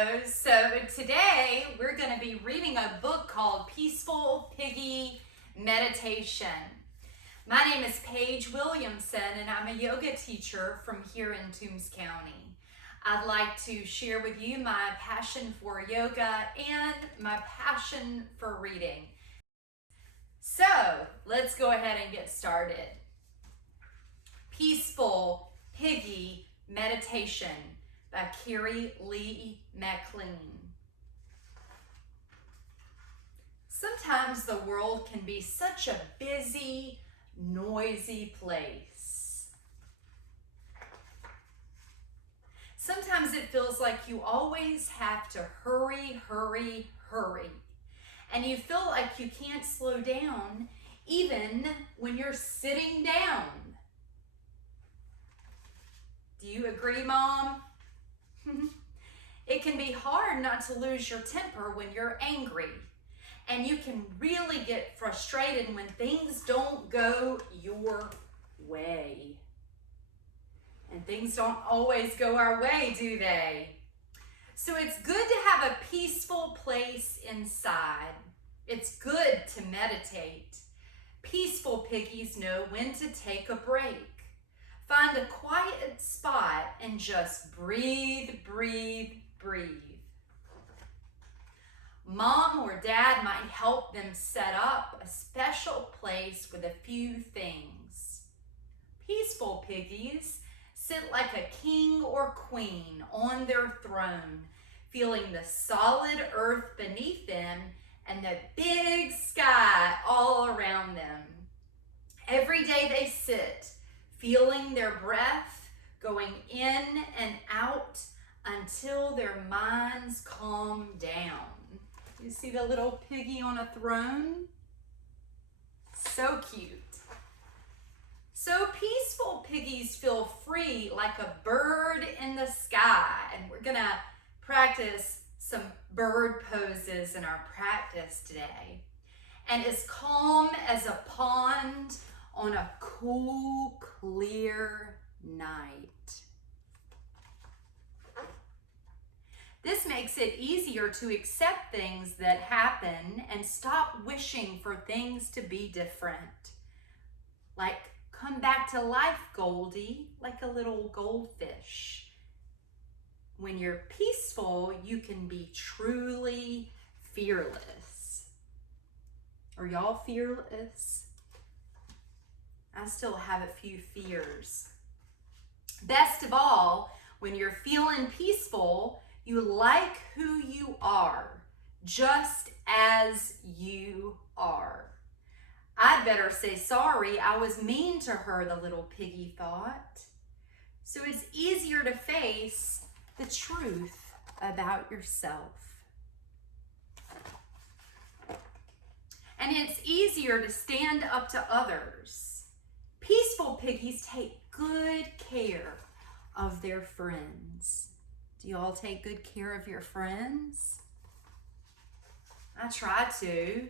kiddos. So today we're going to be reading a book called Peaceful Piggy Meditation. My name is Paige Williamson and I'm a yoga teacher from here in Toombs County. I'd like to share with you my passion for yoga and my passion for reading. So let's go ahead and get started. Peaceful Piggy Meditation by Carrie Lee McLean. Sometimes the world can be such a busy, noisy place. Sometimes it feels like you always have to hurry, hurry, hurry. And you feel like you can't slow down even when you're sitting down. Do you agree, Mom? It can be hard not to lose your temper when you're angry. And you can really get frustrated when things don't go your way. And things don't always go our way, do they? So it's good to have a peaceful place inside. It's good to meditate. Peaceful piggies know when to take a break. Find a quiet spot and just breathe, breathe, breathe. Mom or Dad might help them set up a special place with a few things. Peaceful piggies sit like a king or queen on their throne, feeling the solid earth beneath them and the big sky all around them. Every day they sit, feeling their breath going in and out until their minds calm down. You see the little piggy on a throne? So cute. So peaceful piggies feel free like a bird in the sky. And we're gonna practice some bird poses in our practice today. And as calm as a pond on a cool, clear night. This makes it easier to accept things that happen and stop wishing for things to be different. Like, come back to life, Goldie, like a little goldfish. When you're peaceful, you can be truly fearless. Are y'all fearless? I still have a few fears. Best of all, when you're feeling peaceful, you like who you are, just as you are. I'd better say sorry, I was mean to her, the little piggy thought. So it's easier to face the truth about yourself. And it's easier to stand up to others. Peaceful piggies take good care of their friends. Do you all take good care of your friends? I try to.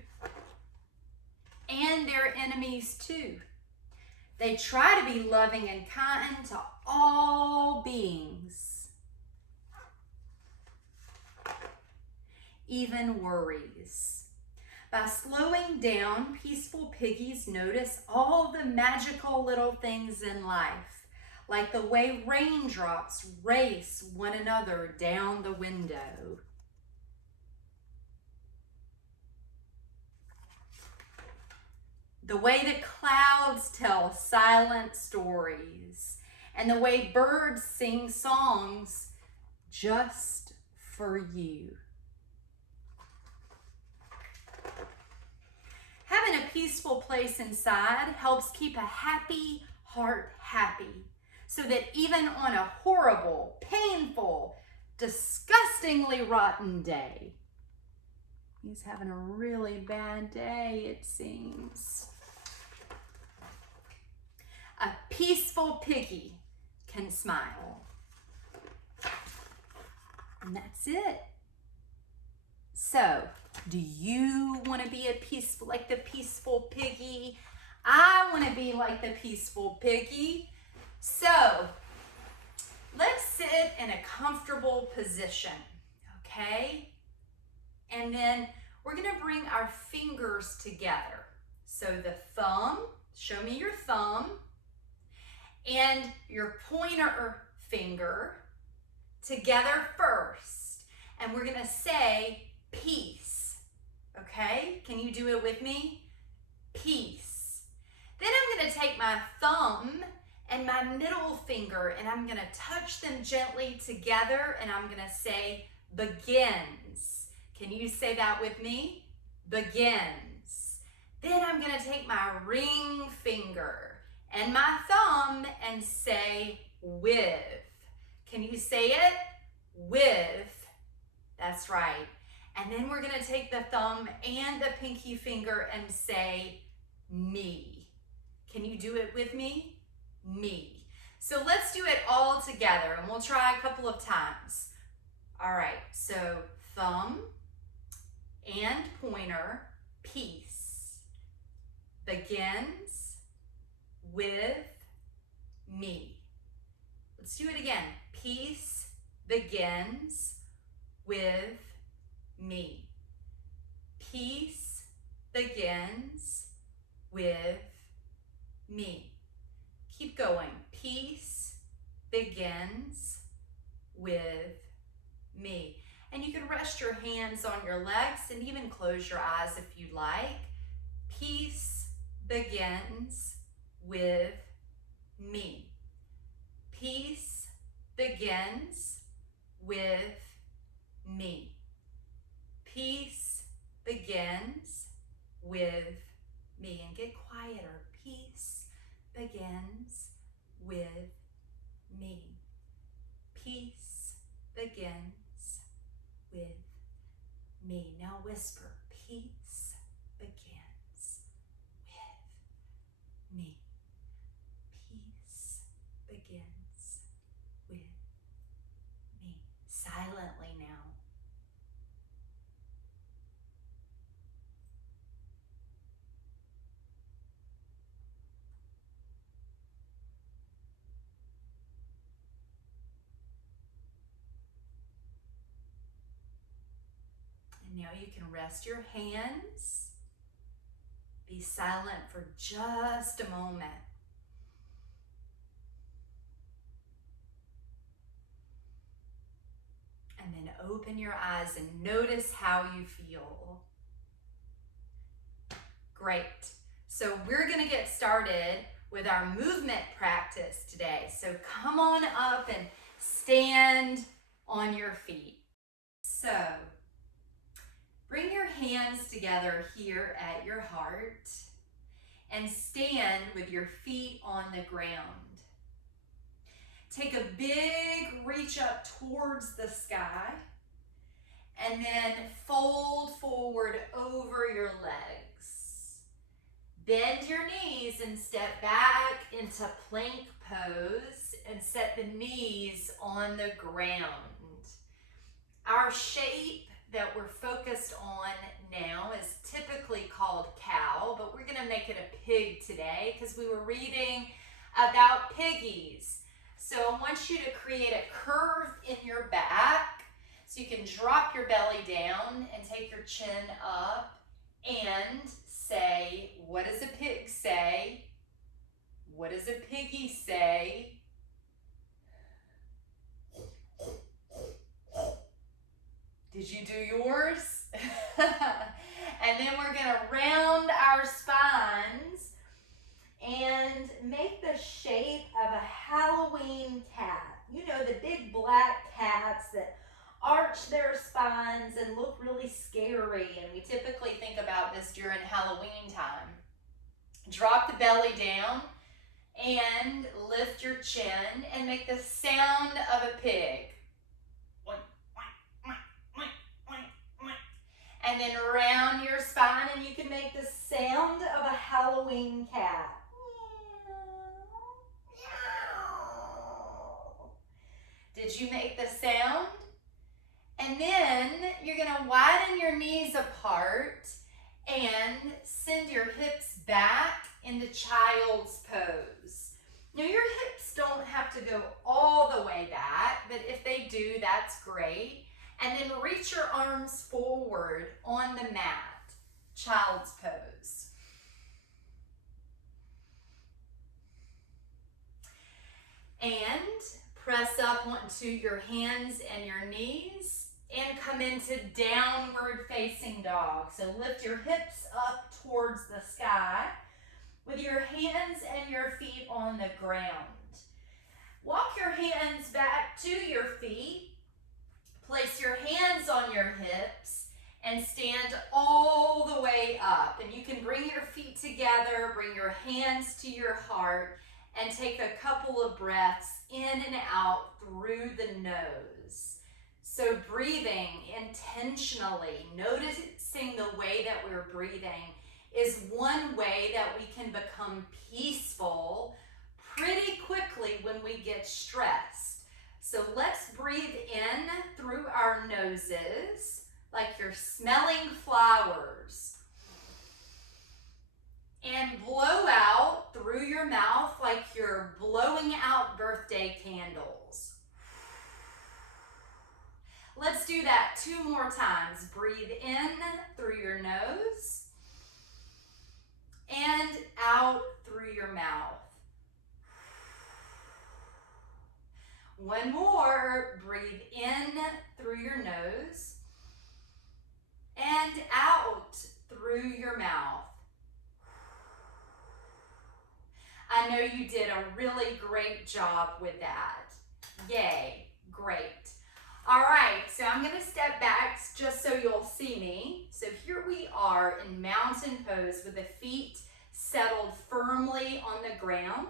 And their enemies too. They try to be loving and kind to all beings. Even worries. By slowing down, peaceful piggies notice all the magical little things in life, like the way raindrops race one another down the window. The way the clouds tell silent stories, and the way birds sing songs just for you. Having a peaceful place inside helps keep a happy heart happy, so that even on a horrible, painful, disgustingly rotten day, he's having a really bad day, it seems. A peaceful piggy can smile. And that's it. So, do you want to be like the peaceful piggy? I want to be like the peaceful piggy. So, let's sit in a comfortable position, okay? And then we're gonna bring our fingers together. So the thumb, show me your thumb, and your pointer finger together first. And we're gonna say peace, okay? Can you do it with me? Peace. Then I'm gonna take my thumb and my middle finger and I'm gonna touch them gently together and I'm gonna say begins. Can you say that with me? Begins. Then I'm gonna take my ring finger and my thumb and say with. Can you say it? With. That's right. And then we're gonna take the thumb and the pinky finger and say me. Can you do it with me? Me. So let's do it all together and we'll try a couple of times. All right, so thumb and pointer, peace. Begins with me. Let's do it again. Peace begins with me. Peace begins with me. Keep going. Peace begins with me. And you can rest your hands on your legs and even close your eyes if you like. Peace begins with me. Peace begins with me. Peace begins with me. And get quieter. Peace begins with me. Peace begins with me. Now whisper, peace begins with me. Peace begins with me. Silently now. Now you can rest your hands. Be silent for just a moment. And then open your eyes and notice how you feel. Great. So we're gonna get started with our movement practice today. So come on up and stand on your feet. So bring your hands together here at your heart and stand with your feet on the ground. Take a big reach up towards the sky and then fold forward over your legs. Bend your knees and step back into plank pose and set the knees on the ground. Our shape that we're focused on now is typically called cow, but we're gonna make it a pig today because we were reading about piggies. So I want you to create a curve in your back so you can drop your belly down and take your chin up and say, what does a pig say? What does a piggy say? Did you do yours? And then we're gonna round our spines and make the shape of a Halloween cat. You know, the big black cats that arch their spines and look really scary. And we typically think about this during Halloween time. Drop the belly down and lift your chin and make the sound of a pig. And then round your spine and you can make the sound of a Halloween cat. Did you make the sound? And then you're gonna widen your knees apart and send your hips back into child's pose. Now your hips don't have to go all the way back, but if they do, that's great. And then reach your arms forward on the mat, child's pose. And press up onto your hands and your knees and come into downward facing dog. So lift your hips up towards the sky with your hands and your feet on the ground. Walk your hands back to your feet. Place your hands on your hips and stand all the way up. And you can bring your feet together, bring your hands to your heart, and take a couple of breaths in and out through the nose. So breathing intentionally, noticing the way that we're breathing is one way that we can become peaceful pretty quickly when we get stressed. So let's breathe in through our noses like you're smelling flowers. And blow out through your mouth like you're blowing out birthday candles. Let's do that 2 more times. Breathe in through your nose and out through your mouth. One more. Breathe in through your nose and out through your mouth. I know you did a really great job with that. Yay, great. All right, so I'm gonna step back just so you'll see me. So here we are in mountain pose with the feet settled firmly on the ground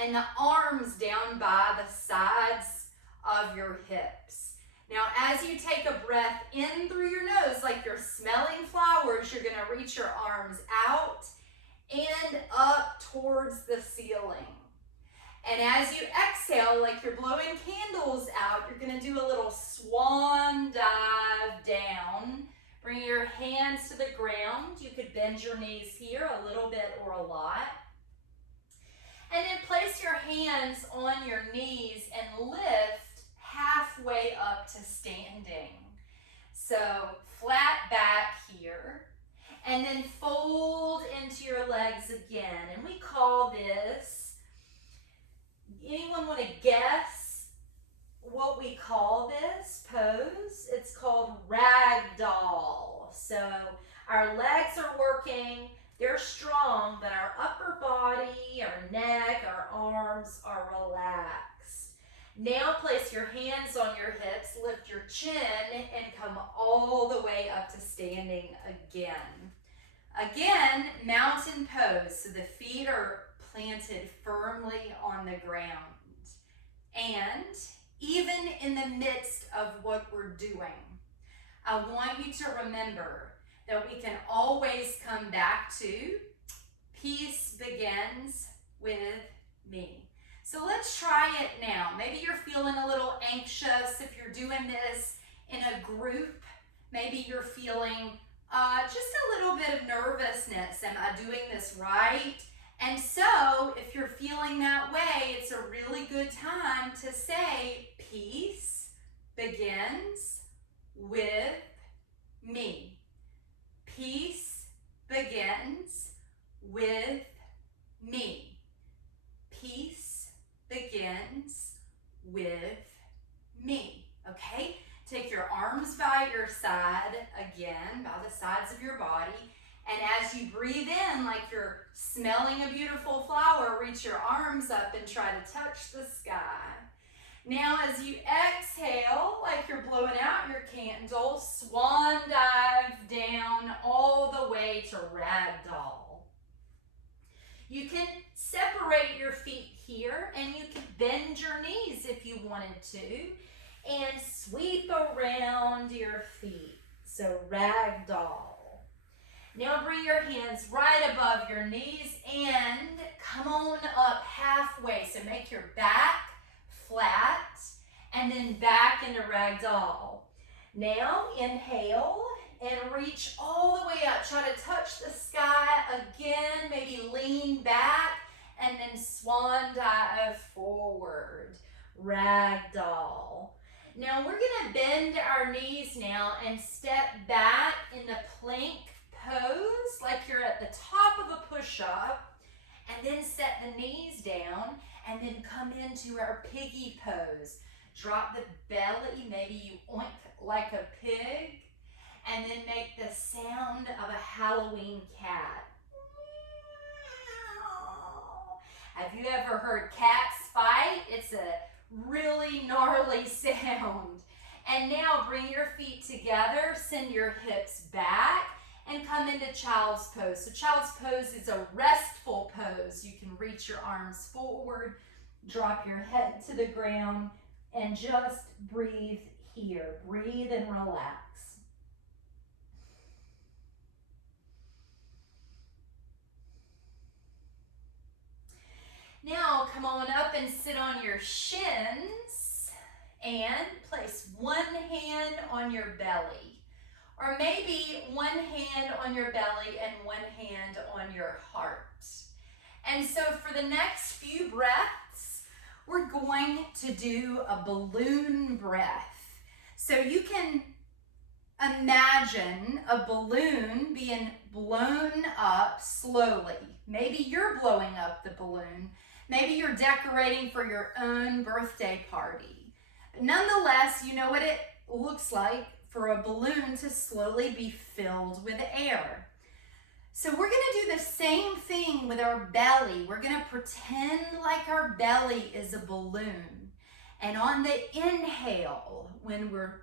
and the arms down by the sides of your hips. Now, as you take a breath in through your nose, like you're smelling flowers, you're gonna reach your arms out and up towards the ceiling. And as you exhale, like you're blowing candles out, you're gonna do a little swan dive down. Bring your hands to the ground. You could bend your knees here a little bit or a lot. And then place your hands on your knees and lift halfway up to standing. So flat back here. And then fold into your legs again. And we call this, anyone want to guess what we call this pose? It's called ragdoll. So our legs are working, they're strong, but our upper body, our neck, our arms are relaxed. Now place your hands on your hips, lift your chin, and come all the way up to standing again. Again, mountain pose, so the feet are planted firmly on the ground. And even in the midst of what we're doing, I want you to remember that we can always come back to peace begins with me. So let's try it now. Maybe you're feeling a little anxious if you're doing this in a group. Maybe you're feeling just a little bit of nervousness. Am I doing this right? And so if you're feeling that way, it's a really good time to say, peace begins with me. Peace begins with me. Peace begins with me. Okay? Take your arms by your side, again, by the sides of your body. And as you breathe in, like you're smelling a beautiful flower, reach your arms up and try to touch the sky. Now, as you exhale, like you're blowing out your candle, swan dive down all the way to ragdoll. You can separate your feet here, and you can bend your knees if you wanted to, and sweep around your feet. So ragdoll. Now bring your hands right above your knees and come on up halfway. So make your back flat and then back into ragdoll. Now inhale and reach all the way up. Try to touch the sky again. Maybe lean back and then swan dive forward. Ragdoll. Now we're gonna bend our knees now and step back in the plank pose like you're at the top of a push-up, and then set the knees down and then come into our piggy pose. Drop the belly, maybe you oink like a pig, and then make the sound of a Halloween cat. Have you ever heard cats fight? It's a really gnarly sound. And now bring your feet together, send your hips back, and come into child's pose. So child's pose is a restful pose. You can reach your arms forward, drop your head to the ground, and just breathe here. Breathe and relax. Now come on up and sit on your shins and place one hand on your belly. Or maybe one hand on your belly and one hand on your heart. And so for the next few breaths, we're going to do a balloon breath. So you can imagine a balloon being blown up slowly. Maybe you're blowing up the balloon. Maybe you're decorating for your own birthday party. But nonetheless, you know what it looks like for a balloon to slowly be filled with air. So we're gonna do the same thing with our belly. We're gonna pretend like our belly is a balloon. And on the inhale, when we're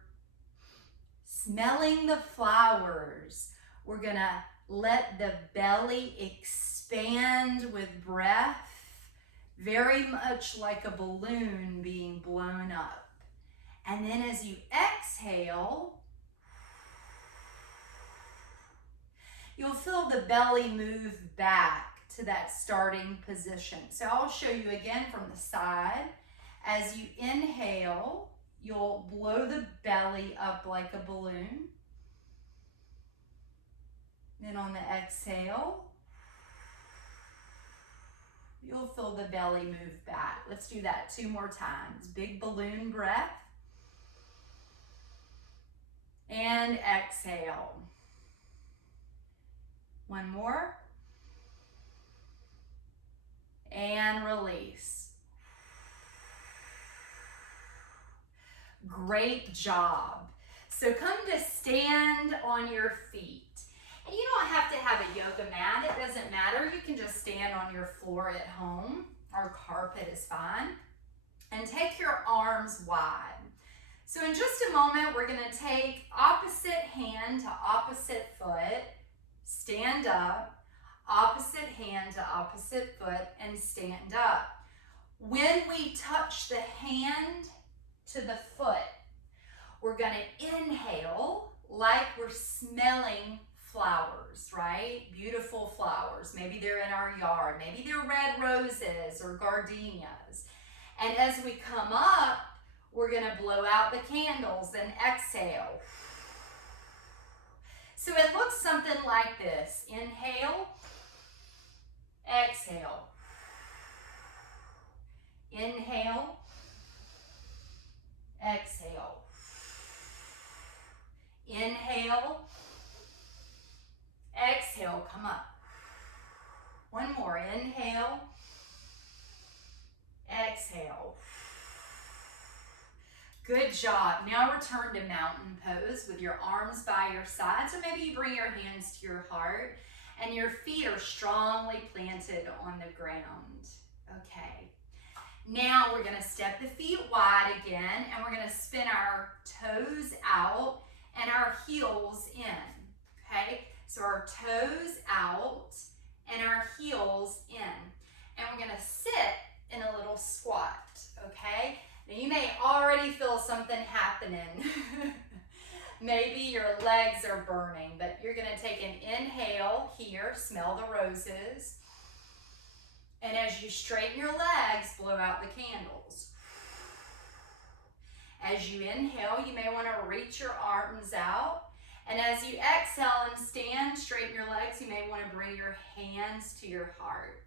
smelling the flowers, we're gonna let the belly expand with breath, very much like a balloon being blown up. And then as you exhale, you'll feel the belly move back to that starting position. So I'll show you again from the side. As you inhale, you'll blow the belly up like a balloon. Then on the exhale, you'll feel the belly move back. Let's do that 2 more times. Big balloon breath. And exhale. 1 more. And release. Great job. So come to stand on your feet. And you don't have to have a yoga mat. It doesn't matter. You can just stand on your floor at home. Or carpet is fine. And take your arms wide. So in just a moment, we're going to take opposite hand to opposite foot. Stand up, opposite hand to opposite foot, and stand up. When we touch the hand to the foot, we're going to inhale like we're smelling flowers, right? Beautiful flowers. Maybe they're in our yard. Maybe they're red roses or gardenias. And as we come up, we're going to blow out the candles and exhale. So it looks something like this. Inhale, exhale. Inhale, exhale. Inhale, exhale, come up. 1 more, inhale, exhale. Good job. Now return to mountain pose with your arms by your sides, or maybe you bring your hands to your heart and your feet are strongly planted on the ground. Okay. Now we're going to step the feet wide again, and we're going to spin our toes out and our heels in. Okay? So our toes out and our heels in. And we're going to sit in a little squat. Okay? Now you may already feel something happening. Maybe your legs are burning, but you're going to take an inhale here, smell the roses. And as you straighten your legs, blow out the candles. As you inhale, you may want to reach your arms out. And as you exhale and stand, straighten your legs, you may want to bring your hands to your heart.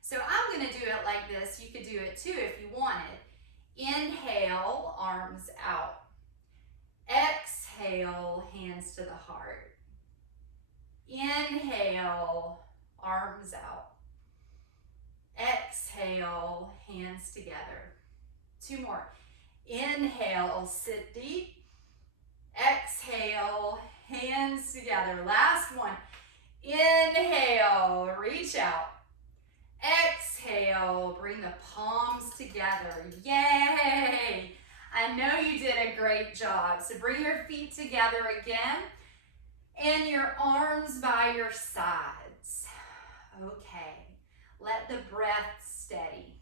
So I'm going to do it like this. You could do it too if you wanted. Inhale, arms out. Inhale, arms out. Exhale, hands together. 2 more. Inhale, sit deep. Exhale, hands together. Last one. Inhale, reach out. Exhale, bring the palms together. Yay! I know you did a great job. So bring your feet together again and your arms by your sides. Okay, let the breath steady.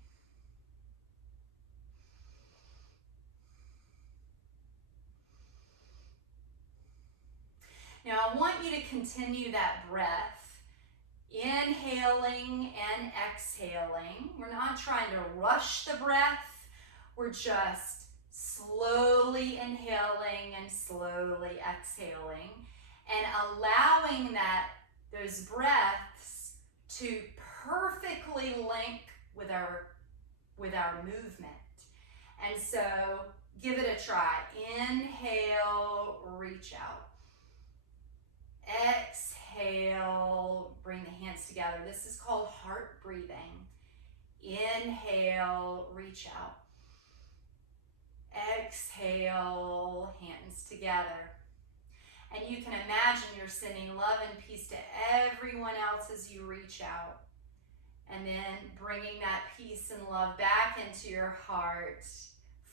Now I want you to continue that breath, inhaling and exhaling. We're not trying to rush the breath. We're just slowly inhaling and slowly exhaling and allowing those breaths to perfectly link with our movement. And so give it a try. Inhale, reach out. Exhale, bring the hands together. This is called heart breathing. Inhale, reach out. Exhale, hands together. And you can imagine you're sending love and peace to everyone else as you reach out. And then bringing that peace and love back into your heart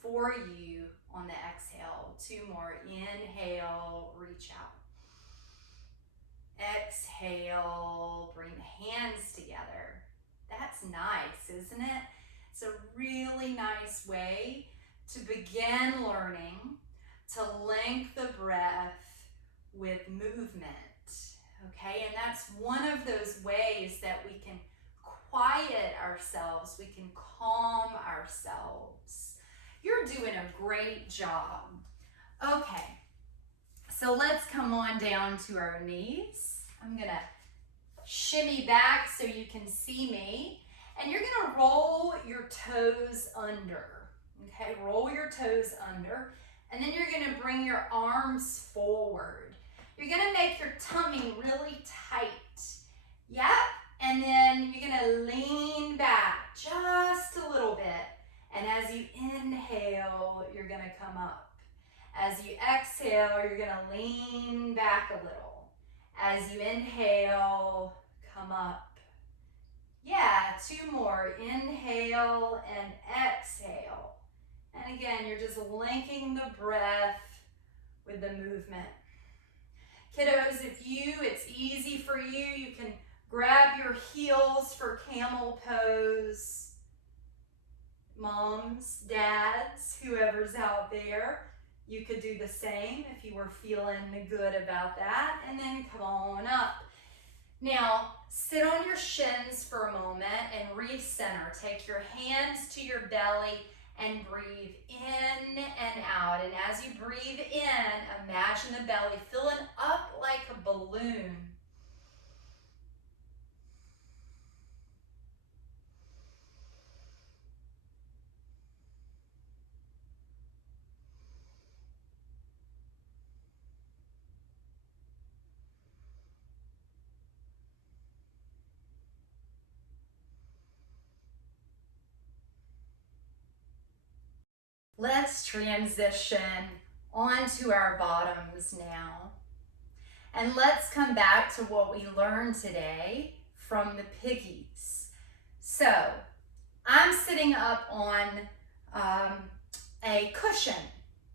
for you on the exhale. 2 more. Inhale, reach out. Exhale, bring the hands together. That's nice, isn't it? It's a really nice way to begin learning to link the breath with movement, okay? And that's one of those ways that we can quiet ourselves, we can calm ourselves. You're doing a great job. Okay, so let's come on down to our knees. I'm gonna shimmy back so you can see me. And you're gonna roll your toes under, okay? Roll your toes under. And then you're gonna bring your arms forward. You're gonna make your tummy really tight. Yep, and then you're gonna lean back just a little bit. And as you inhale, you're gonna come up. As you exhale, you're gonna lean back a little. As you inhale, come up. Yeah, 2 more. Inhale and exhale. And again, you're just linking the breath with the movement. Kiddos, if it's easy for you, you can grab your heels for camel pose. Moms, dads, whoever's out there, you could do the same if you were feeling good about that. And then come on up. Now, sit on your shins for a moment and recenter. Take your hands to your belly and breathe in and out. And as you breathe in, imagine the belly filling up like a balloon. Let's transition onto our bottoms now. And let's come back to what we learned today from the piggies. So, I'm sitting up on a cushion.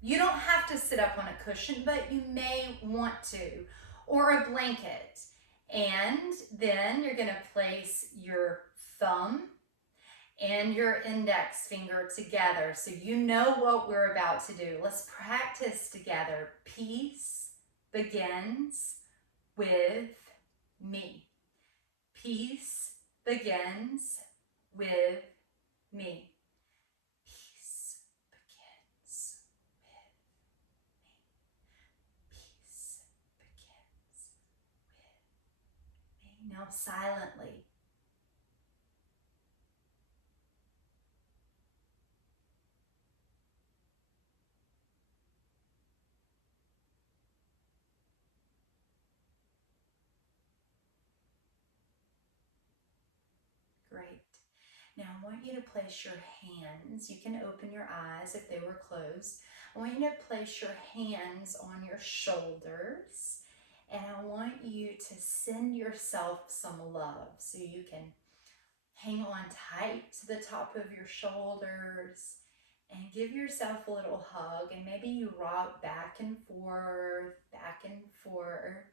You don't have to sit up on a cushion, but you may want to, or a blanket. And then you're gonna place your thumb and your index finger together so you know what we're about to do. Let's practice together. Peace begins with me. Peace begins with me. Peace begins with me. Peace begins with me. Now silently. Now I want you to place your hands, you can open your eyes if they were closed. I want you to place your hands on your shoulders, and I want you to send yourself some love. So you can hang on tight to the top of your shoulders and give yourself a little hug, and maybe you rock back and forth, back and forth.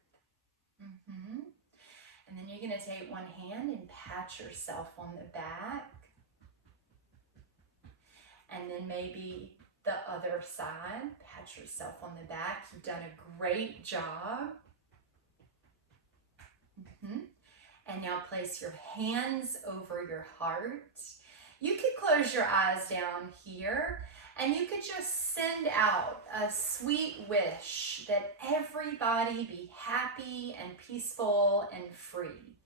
And then you're going to take one hand and pat yourself on the back. And then maybe the other side, pat yourself on the back. You've done a great job. And now place your hands over your heart. You could close your eyes down here, and you could just send out a sweet wish that everybody be happy and peaceful and free.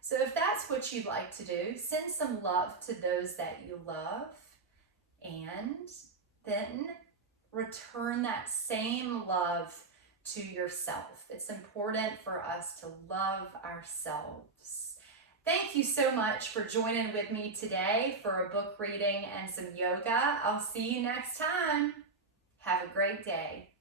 So if that's what you'd like to do, send some love to those that you love, and then return that same love to yourself. It's important for us to love ourselves. Thank you so much for joining with me today for a book reading and some yoga. I'll see you next time. Have a great day.